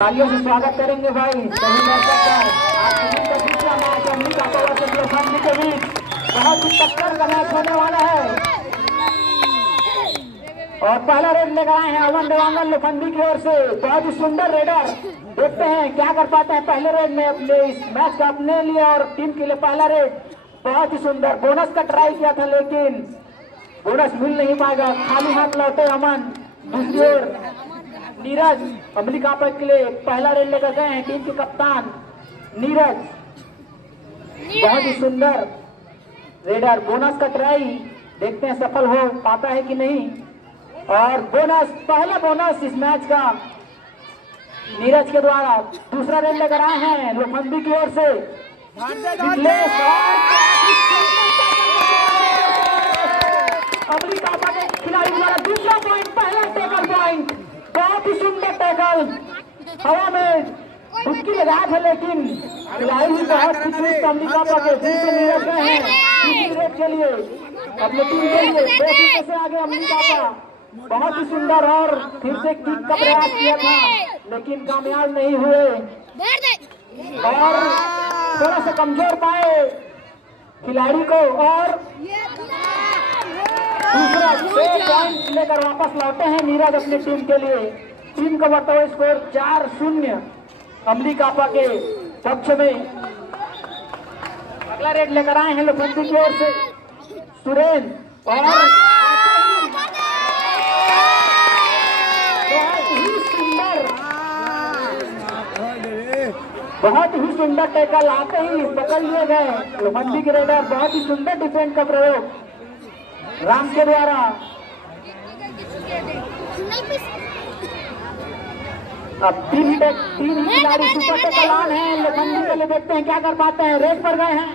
तालियों से स्वागत करेंगे भाई सभी दर्शक का। आज का दूसरा मैच अमेरिका वर्सेस लोखंडी के बीच बहुत ही टक्कर का मैच होने वाला है और पहला रेड लेकर आए हैं अमन देवांगन लोखंडी की ओर से। बहुत ही सुंदर रेडर, देखते हैं क्या कर पाते हैं पहले रेड में अपने इस मैच का अपने लिए और टीम के लिए। पहला रेड बहुत ही सुंदर, बोनस का ट्राई किया था लेकिन बोनस मिल नहीं पाएगा, खाली हाथ लौटे अमन। दूसरी ओर नीरज अमेरिका के लिए पहला रेड लेकर गए हैं, टीम के कप्तान नीरज। बहुत ही सुंदर रेडर, बोनस का ट्राई, देखते हैं सफल हो पाता है कि नहीं। और बोनस, पहला बोनस इस मैच का नीरज के द्वारा। दूसरा रेड लेकर आए हैं लोखंडी की ओर से अमेरिका के खिलाड़ी द्वारा दूसरा पॉइंट, पहला टैकल पॉइंट। बहुत ही सुंदर टैकल, हवा में डुबकी लगाया था लेकिन खिलाड़ी भी बहुत अमेरिका के फिर से नीरज गए हैं दूसरी रेड के लिए अपने टीम के लिए। 2 फीट से आगे अमेरिका का, बहुत ही सुंदर और फिर से किक का प्रयास किया था लेकिन कामयाब नहीं हुए और थोड़ा सा कमजोर पाए खिलाड़ी को। और दूसरा 2 पॉइंट लेकर वापस लौटे हैं नीरज अपनी टीम के लिए। टीम का बढ़ता हुआ स्कोर 4-0 अमेरिका के पक्ष में। अगला रेड लेकर आए हैं लोखंडी की ओर से सुरेन और बहुत ही सुंदर टैकल आते ही पकड़ लिए गए लोखंडी के रेडर। बहुत ही सुंदर डिफेंस का प्रयोग राम के द्वारा। अब तीन खिलाड़ी सुपर टैकल ऑन है लोखंडी के लिए, देखते हैं क्या कर पाते हैं। रेड पर गए हैं,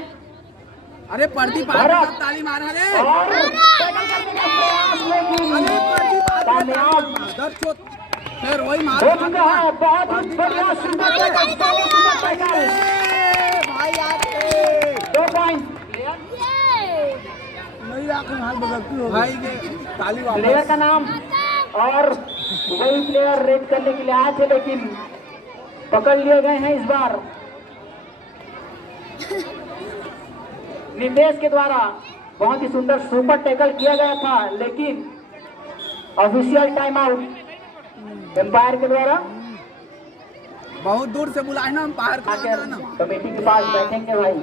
अरे प्रदीप ताली मारा रे और टैकल करने का प्रयास लेकिन कामयाब फिर वही मार हो चुका है। बहुत ही बढ़िया सुंदर टैकल, भाई यार 2 पॉइंट भाई ताली प्लेयर का नाम और वही प्लेयर रेड करने के लिए आए थे लेकिन पकड़ लिए गए हैं इस बार नितेश के द्वारा। बहुत ही सुंदर सुपर टैकल किया गया था लेकिन ऑफिशियल टाइम आउट एम्पायर के द्वारा। बहुत दूर से बुलाए ना एम्पायर कमेटी के पास बैठेंगे भाई।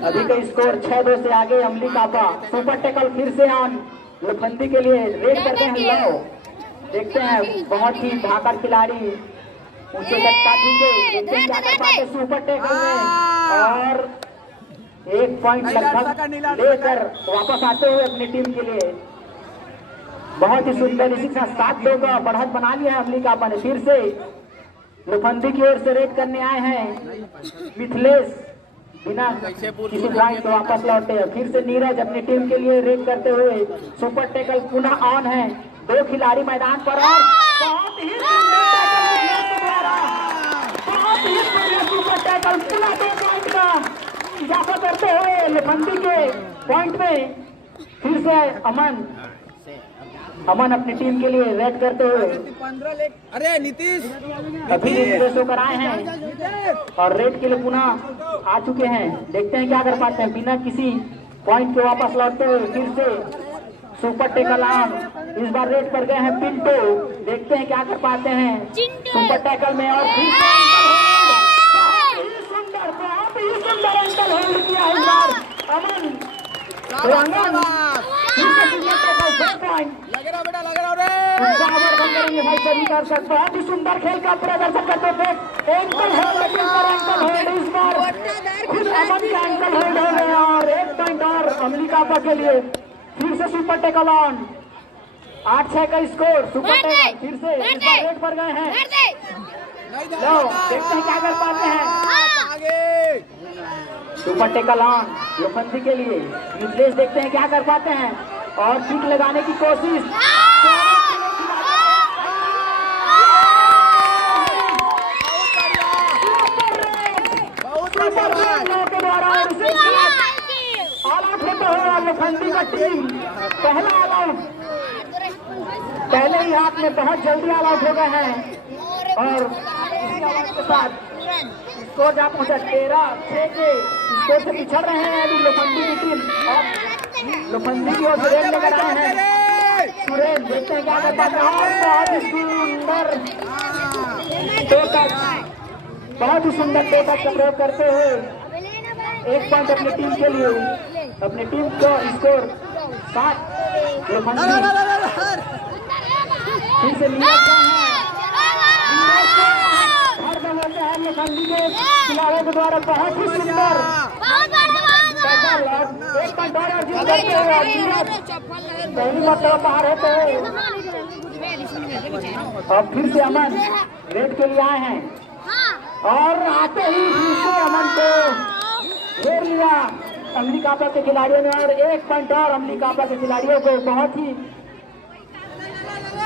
अभी का स्कोर 6-2 से आगे अमेरिका का। सुपर टैकल फिर से ऑन लोखंडी के लिए, रेड करते हैं लो। देखते हैं बहुत ही धाकर खिलाड़ी ऊंचे लटका ठीक क्या कर पाते सुपर टैकल में और 1 पॉइंट लगभग लेकर वापस आते हुए अपनी टीम के लिए। बहुत ही सुंदर, इसी के साथ 7-2 का बढ़त बना लिया है अमेरिका ने। फिर से लोखंडी की ओर से रेड करने आए हैं मिथिलेश, बिना किसी पॉइंट को वापस लौटे। फिर से नीरज अपनी टीम के लिए रेड करते हुए सुपर टैकल पुनः ऑन है। 2 खिलाड़ी मैदान पर और बहुत ही सुपर टैकल पुनः 2 पॉइंट का इजाफा करते हुए लोखंडी के पॉइंट में। फिर से अमन अपनी टीम के लिए रेड करते हुए 15। अरे नीतीश अभी निर्देश होकर आए हैं और रेड के लिए पुनः आ चुके हैं। देखते हैं क्या कर पाते हैं बिना किसी पॉइंट के वापस लौटते हुए। फिर से सुपर टैकल ऑन, इस बार रेड पर गए हैं पिंटो। देखते हैं क्या कर पाते हैं सुपर टैकल में और फिर से बहुत ही सुंदर एंकल होल्ड किया है इस बार अमन। भाई सभी दर्शक बहुत ही सुंदर खेल का प्रदर्शन करते थे। एंकल होल्ड इस बार खुद अमन का एंकल होल्ड हो गया और 1 पॉइंट और अमेरिका के लिए। फिर से सुपर टैकल ऑन, 8-6 का स्कोर। सुपर टैकल फिर से इस बार रेड पर गए हैं। लो देखते हैं क्या कर पाते हैं। सुपर टैकल ऑन लोखंडी के लिए मिथिलेश, देखते हैं क्या कर पाते हैं और किक लगाने की कोशिश। ऑल आउट होता हुआ लोखंडी का टीम पहला ऑल आउट। पहले ही हाथ में बहुत जल्दी ऑल आउट हो गए हैं। और इसी आवाज के साथ स्कोर जहाँ पहुंचा 13-6 के स्कोर से पिछड़ रहे हैं अभी लोखंडी की टीम। और लोखंडी की ओर से रेड लेकर आए हैं सुरेश, देखते हैं क्या करता है। बहुत ही सुंदर दो टच, बहुत ही सुंदर दो टच का प्रयोग करते हुए 1 पॉइंट अपनी टीम के लिए। अपनी टीम का स्कोर 7 लोखंडी फिर से लोखंडी के खिलाड़ियों के द्वारा बहुत ही सुंदर 1 पॉइंट और अर्जित करते हुए पहली मतलब बाहर होते हैं। और फिर से अमन रेड के लिए आए हैं और आते ही फिर से अमन को घेर लिया अमली कापा के खिलाड़ियों ने। और 1 पॉइंट और अमली कापा के खिलाड़ियों को बहुत ही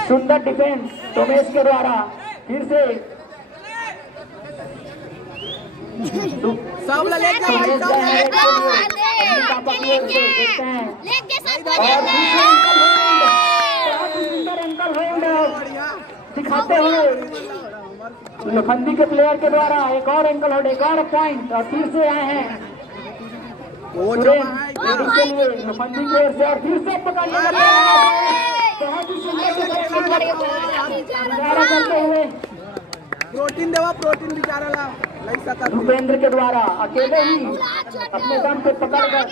सुंदर डिफेंस तोमेश के द्वारा। फिर से सब ले देखते हैं दिखाते हुए लोखंडी के प्लेयर के द्वारा एक और एंकल होल्ड, एक और पॉइंट। और फिर से आए हैं के लिए लोखंडी की ओर से और फिर से पकड़ने का बहुत ही सुंदर करते हुए प्रोटीन देवा, प्रोटीन बिचारा भूपेंद्र के द्वारा अकेले ही अपने दम पे पकड़कर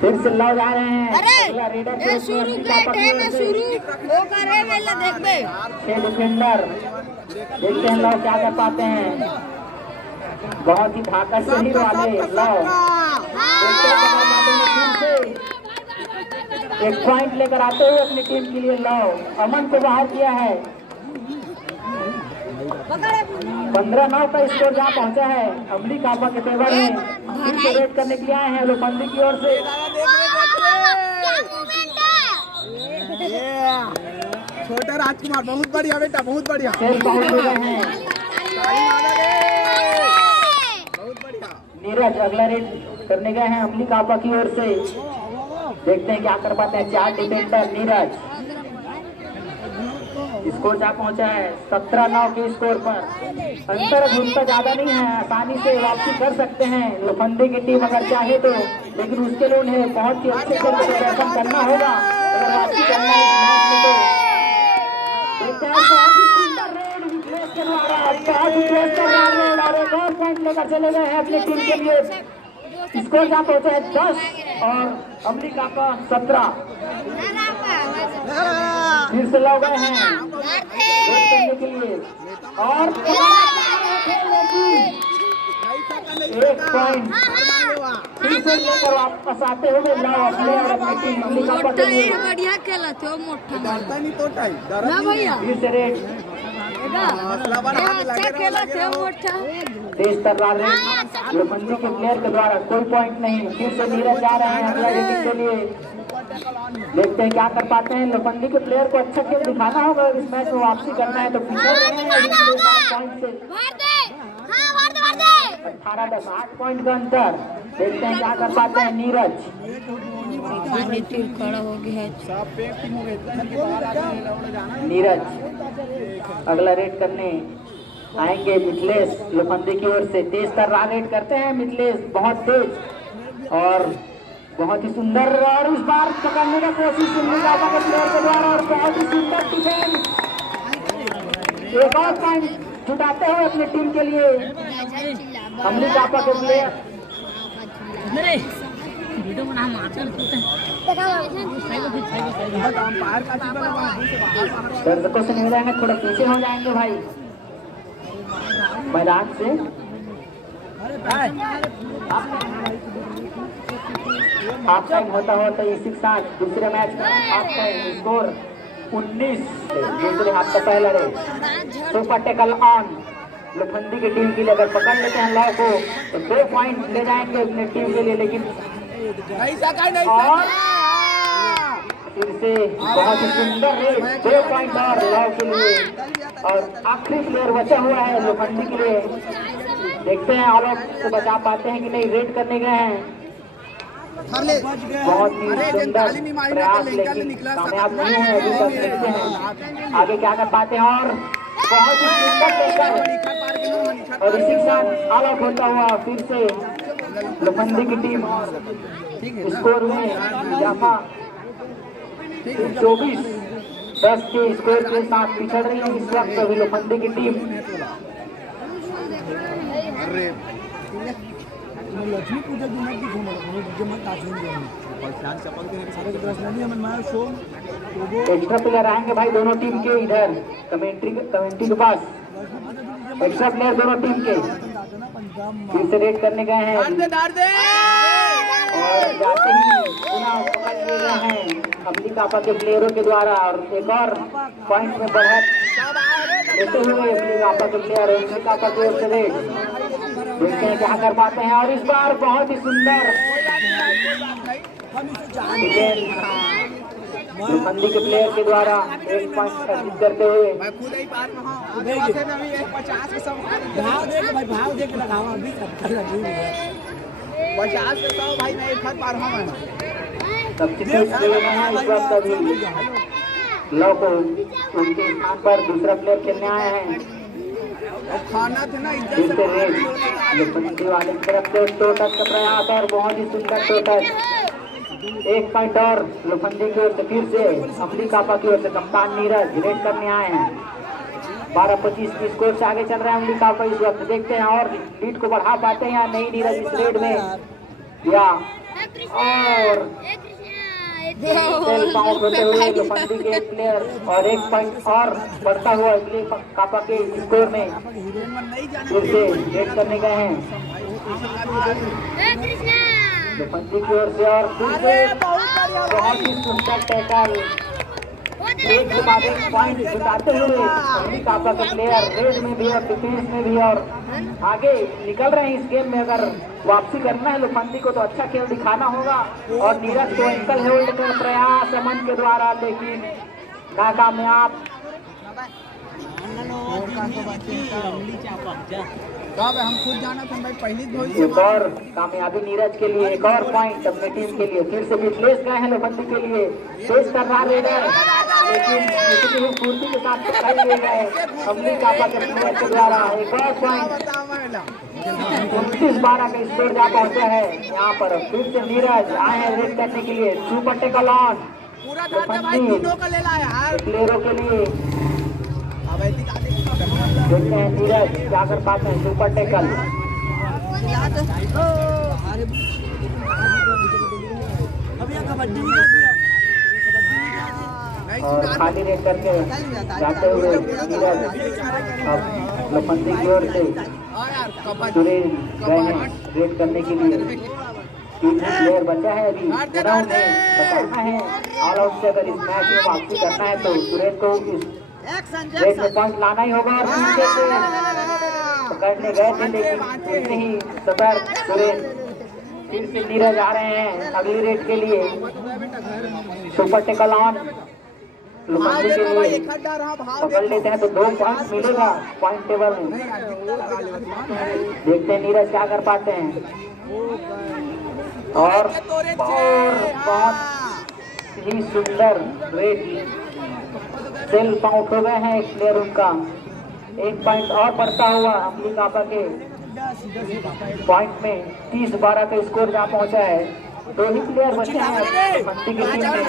फिर से लौट आ रहे हैं। अरे शुरू शुरू वो करे वेला देखबे 6 डिफेंडर, देखते हैं लौ क्या कर पाते हैं। बहुत ही धाकड़ से ही वाले लौ 1 पॉइंट लेकर आते हुए अपनी टीम के लिए लौ अमन को बाहर किया है। 15-9 का स्कोर जहाँ पहुंचा है अमली कापा के फेवर में। फिर से रेड करने के लिए आए हैं लोखंडी की ओर से। छोटा राजकुमार बहुत बढ़िया बेटा, बहुत बढ़िया खेल पहुंच गए हैं। बहुत बढ़िया। नीरज अगला रेड करने गए हैं अमली कापा की ओर से। देखते हैं क्या कर पाते हैं 4 डिफेंडर नीरज। स्कोर जहाँ पहुंचा है 17-9 के स्कोर पर। अंतर घूमता ज्यादा नहीं है, आसानी से वापसी कर सकते हैं लोखंडी की टीम अगर चाहे तो, लेकिन उसके लिए उन्हें बहुत ही अच्छे से प्रदर्शन करना होगा अगर वापसी करना है मैच में तो। देखते हैं बहुत ही सुंदर रेड विश्लेष के द्वारा, बहुत ही बेहतर रेड और एक और पॉइंट लेकर चले गए हैं अपनी टीम के लिए। स्कोर जहाँ पहुंचा है 10 और अमली कापा 17। फिर से लग गए हैं करने के लिए और 1 पॉइंट फिर से लेकर वापस आते हुए लाओ अपने और अपनी टीम अमली कापा के लिए। बढ़िया खेला थे मोटा नहीं तो टाइम ना भैया फिर से रेड अच्छा खेला थे मोटा तेज तर्रार रेड लोखंडी के प्लेयर के द्वारा कोई पॉइंट नहीं। फिर से नीरज जा रहे हैं अगला रेडिंग के लिए। देखते हैं क्या कर पाते हैं। लोखंडी के प्लेयर को अच्छा खेल दिखाना होगा इस मैच में वापसी करना है तो पिछड़ रहे हैं 7 पॉइंट से 18-10 8 पॉइंट का अंतर। देखते हैं क्या कर पाते हैं नीरज। खड़ा हो गया नीरज अगला रेड करने आएंगे मिथिलेश लोखंडी की ओर से। तेज तर्रार रेड करते हैं मिथिलेश, बहुत तेज और बहुत ही सुंदर। और इस बार पकड़ने का कोशिश अमली कापा के प्लेयर के द्वारा और बहुत ही सुंदर डिफेंस। एक और पॉइंट जुटाते हुए अपनी टीम के लिए अमली कापा के प्लेयर। दर्शकों से निवेदन है थोड़ा पीछे हो जाएंगे भाई मैदान से। हाफ टाइम होता तो इसी के साथ दूसरे मैच का हाफ टाइम स्कोर 19। दूसरे हाफ का पहला रेड सुपर टैकल ऑन लोखंडी की टीम के लिए। अगर पकड़ लेते हैं लॉ को तो 2 पॉइंट ले जाएंगे अपनी टीम के लिए, लेकिन और फिर से बहुत ही सुंदर रेड 2 पॉइंट और लॉ के लिए। और आखिरी प्लेयर बचा हुआ है लोखंडी के लिए। देखते हैं आलोक को बचा पाते हैं कि नहीं। रेड करने गए हैं बहुत ही सुंदर प्रयास, लेकिन कामयाब नहीं है अभी तक। देखते हैं आगे क्या कर पाते हैं। और बहुत ही सुंदर टक्कर और इसी के साथ ऑल आउट होता हुआ फिर से लोखंडी की टीम स्कोर में इजाफा 24-10 के स्कोर के साथ पिछड़ रही है इस वक्त अभी लोखंडी की टीम। लक्ष्मी पूजा एक्स्ट्रा प्लेयर आएंगे भाई दोनों टीम के, इधर कमेंट्री के पास एक्स्ट्रा प्लेयर दोनों टीम के फिर से रेड करने गए हैं और जाते ही पुनः पकड़ लिए गए हैं अमली कापा के प्लेयरों के द्वारा। और एक और पॉइंट में बढ़त लेते हुए अमली कापा के प्लेयर अमली कापा की ओर से रेड, देखते हैं क्या कर पाते हैं। और इस बार बहुत ही सुंदर लोखंडी के प्लेयर के द्वारा एक पॉइंट अर्जित करते हुए सब्स्टिट्यूट किए गए हैं इस वक्त अभी लौ को उनके स्थान पर दूसरा प्लेयर खेलने आए हैं। खाना थे ना लोखंडी वाले की तरफ से टो टच का प्रयास और बहुत ही सुंदर टो टच। एक पॉइंट और लोखंडी की ओर से फिर से अमली कापा की ओर से कप्तान नीरज रेड करने आए हैं। 12-25 की स्कोर से आगे चल रहा है अमली कापा इस वक्त। देखते हैं और लीड को बढ़ा पाते हैं या नहीं नीरज इस रेड में, या और सेल्फ आउट होते हुए लोखंडी के एक प्लेयर और एक पॉइंट और बढ़ता हुआ अगले कापा के स्कोर में फिर से रेड करने गए हैं लोखंडी की ओर से। और फिर से बहुत ही सुंदर टैकल, एक के बाद एक पॉइंट जुटाते हुए अमली कापा के प्लेयर रेड में भी और डिफेंस में भी और आगे निकल रहे हैं इस गेम में। अगर वापसी करना है लोखंडी को तो अच्छा खेल दिखाना होगा। और नीरज को एंकल होल्ड कर प्रयास अमन के द्वारा, लेकिन नाकामयाब। हम खुद जाना था भाई पहली एक और कामयाबी नीरज के लिए, एक और पॉइंट अपनी टीम के लिए। फिर से विश्लेष गए हैं लोखंडी के लिए, पेश कर रहा रेडर, लेकिन किसी भी पूर्ति के साथ पकड़ लिए गए अमली कापा के प्लेयर के द्वारा। एक और पॉइंट 29-12 का स्कोर जा पहुंचा है यहाँ पर। फिर से नीरज आए हैं रेड करने के लिए, सुपर टेकल ऑन प्लेयरों के लिए। देखते हैं नीरज क्या कर पाते हैं, सुपर टेकल और खाली रेड करके जाते हुए नीरज अब लोखंडी की ओर से सुरेश गए हैं रेड करने के लिए। 3 प्लेयर बचा है अभी, उन्हें बताना है ऑल आउट से अगर इस मैच में वापसी करना है तो सुरेश को इस रेड में पॉइंट लाना ही होगा। और पीछे से पकड़ने गए थे लेकिन उनसे ही सतर्क सुरेश। फिर से नीरज आ रहे हैं अगली रेड के लिए, सुपर टेकल ऑन लोखंडी के लिए। पकड़ लेते हैं तो 2 पॉइंट मिलेगा पॉइंट टेबल में। देखते हैं नीरज क्या कर पाते हैं। और बहुत ही सुंदर रेड, सेल्फ आउट हो गए हैं एक प्लेयर उनका। 1 पॉइंट और बढ़ता हुआ अमली कापा के पॉइंट में 30-12 का स्कोर जहाँ पहुंचा है। 2 ही प्लेयर बचे हैं मंडी की टीम में।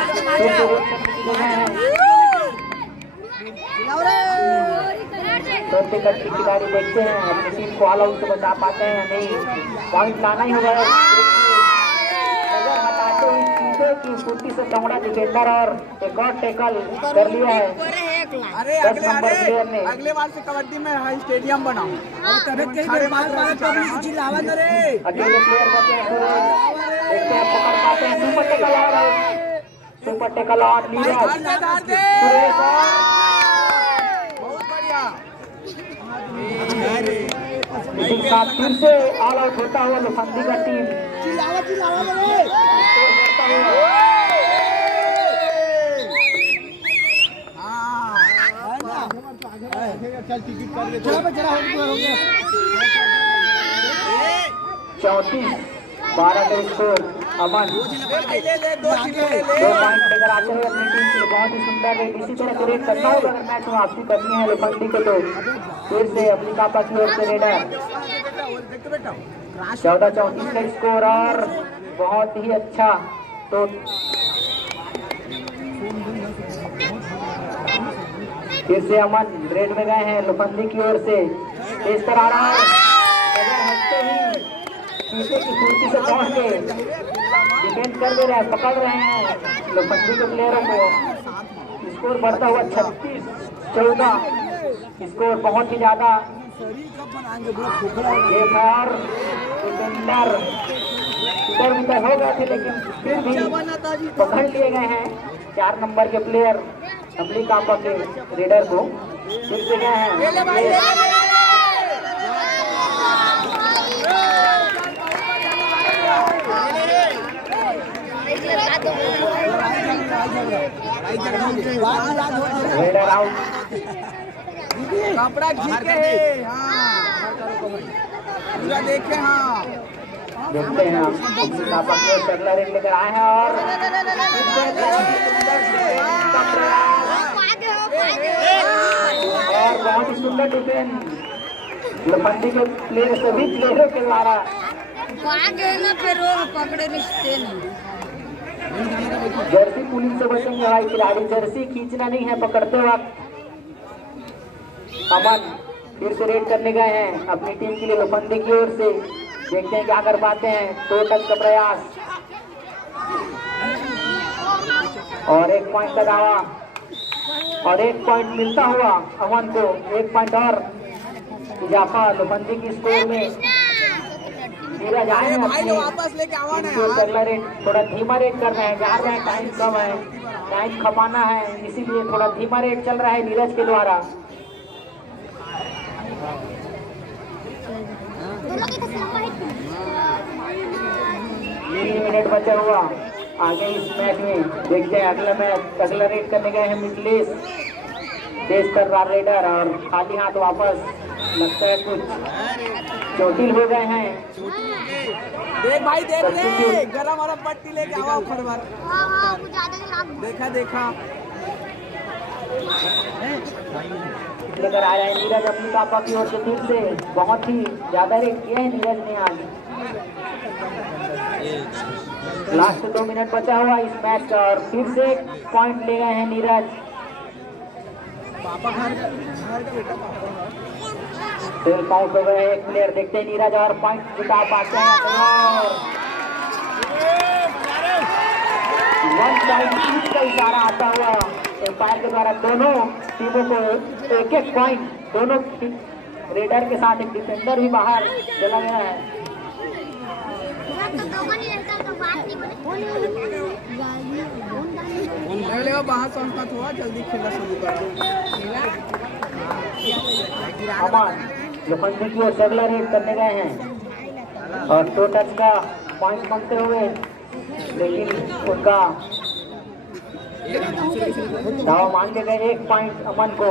खिलाड़ी देखते हैं अपनी टीम को ऑल आउट से बचा पाते हैं या नहीं। पॉइंट लाना ही होगा हटाते हुए चीजें की फुर्ती से दौड़ा डिफेंडर और एक और टेकल कर लिया है। अरे अगले बार से कबड्डी में हाई स्टेडियम बनाओ। अकेले प्लेयर बचे हैं, देखते हैं पकड़ पाते हैं। सुपर टेकल और सुपर टेकल और नीरज सुरेश बहुत बढ़िया। इसी के साथ फिर से ऑल आउट होता हुआ लोखंडी का टीम चल टिकट कर दे। 34-12 का स्कोर अमन ले 2 पॉइंट लेकर आते हुए अपनी टीम के लिए बहुत ही सुंदर रेड। इसी तरह से रेड करना होगा अगर मैच में वापसी करनी है लोखंडी को तो फिर से अपनी कापा की ओर से रेडर 14-34 का स्कोर और बहुत ही अच्छा। तो फिर से अमन रेड में गए हैं लोखंडी की ओर से। इस तरह रहा हटते ही पीछे की फुर्ती से पहुंच के डिफेंड कर दे रहे हैं, पकड़ रहे हैं लोखंडी के प्लेयरों को। स्कोर बढ़ता हुआ 36-14। स्कोर बहुत ही ज्यादा इधर उधर हो गए थे लेकिन फिर भी पकड़ लिए गए हैं 4 नंबर के प्लेयर अमली कापा के रेडर को। फिर से गए हैं रेडर आउट। कपड़ा खींचे पूरा देखे। हाँ देखते हैं अमली कापा के अगला रेड लेकर आए हैं और बहुत ही सुंदर डिफेंस लोखंडी के प्लेयर सभी प्लेयरों के द्वारा। पकड़े रिश्ते जर्सी पुलिस से बचेंगे भाई खिलाड़ी। जर्सी खींचना नहीं है पकड़ते वक्त। अमन फिर से रेड करने गए हैं अपनी टीम के लिए लोखंडी की ओर से। देखते हैं क्या कर पाते हैं। 2 टच का प्रयास और 1 पॉइंट का दावा और 1 पॉइंट मिलता हुआ अमन को। 1 पॉइंट और इजाफा लोखंडी की स्कोर में। नीरज आए वापस लेके अगला रेड थोड़ा धीमा रेड कर रहे हैं, जा रहे हैं, टाइम कम है, टाइम खपाना है, इसीलिए थोड़ा धीमा रेड चल रहा है नीरज के द्वारा। 3 मिनट बचा हुआ आगे इस मैच में। देखते हैं अगला मैच। अगला रेड करने गए हैं मिथिलेश देश कर रहा रेडर और खाली हाथ वापस। लगता है कुछ चोटिल हो गए हैं। देख भाई देख ले गरम और पट्टी लेके आवा फरवर। देखा लेकर आ रहे हैं नीरज अपनी कापा की ओर से। फिर से बहुत ही ज्यादा रेड किए हैं नीरज ने आज। लास्ट 2 मिनट बचा हुआ इस मैच का और फिर से 1 पॉइंट ले गए हैं नीरज। सेल्फ आउट हो गए 1 प्लेयर। देखते हैं नीरज और पॉइंट जुटा पाते हैं और 1 पॉइंट का इशारा आता हुआ एम्पायर के द्वारा। दोनों टीमों को 1-1 पॉइंट। दोनों रेडर के साथ एक डिफेंडर भी बाहर चला गया है। बाहर संस्था हुआ जल्दी खेलना शुरू कर दो। लोखंडी की ओर से अगला रेड करने गए हैं और 2 टच का पॉइंट मांगते हुए लेकिन उनका दावा मांगे गए 1 पॉइंट अमन को।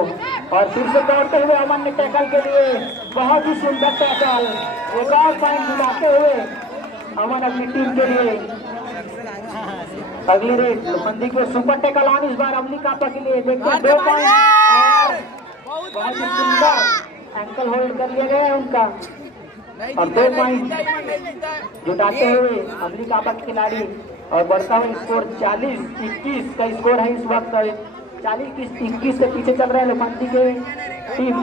और फिर से दौड़ते हुए अमन ने टैकल के लिए बहुत ही सुंदर टैकल। 1 और पॉइंट दिलाते हुए अमन अपनी टीम के लिए। अगली रेड लोखंडी के सुपर टैकल ऑन इस बार अमली कापा के लिए। देखते हैं 2 पॉइंट और बहुत ही सुंदर एंकल होल्ड कर लिया गया है उनका और 2 पॉइंट जुटाते हुए अमली कापा के खिलाड़ी। और बढ़ता हुआ स्कोर 40-21 का स्कोर है इस वक्त। 40-21 के पीछे चल रहा है लोखंडी के टीम।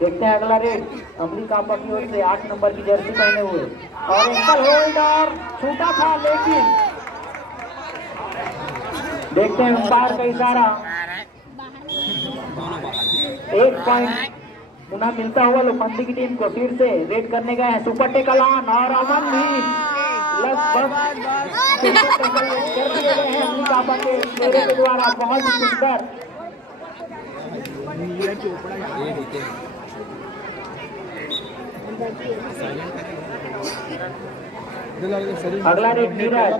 देखते हैं अगला रेड अमली कापा की ओर से 8 नंबर की जर्सी पहने हुए और एंकल होल्ड और छूटा था लेकिन देखते हैं अंपायर का इशारा। 1 पॉइंट पुनः मिलता हुआ लोखंडी की टीम को। फिर से रेड करने गए हैं सुपर टेकल ऑन और अमन भी लगभग कर दिए गए हैं अमली कापा के प्लेयर के द्वारा। बहुत ही सुंदर अगला रेड नीरज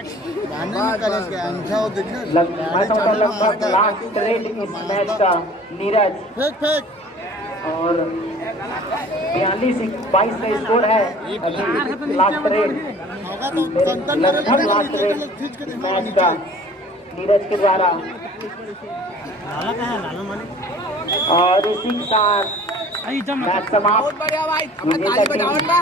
मैं समझता लगभग लास्ट रेड इस मैच का नीरज और 42-22 का स्कोर है अभी लास्ट रेड, लगभग लास्ट रेड इस मैच का नीरज के द्वारा। और इसी के साथ मैच समाप्त। बहुत बढ़िया भाई, ताली बजाओ ना।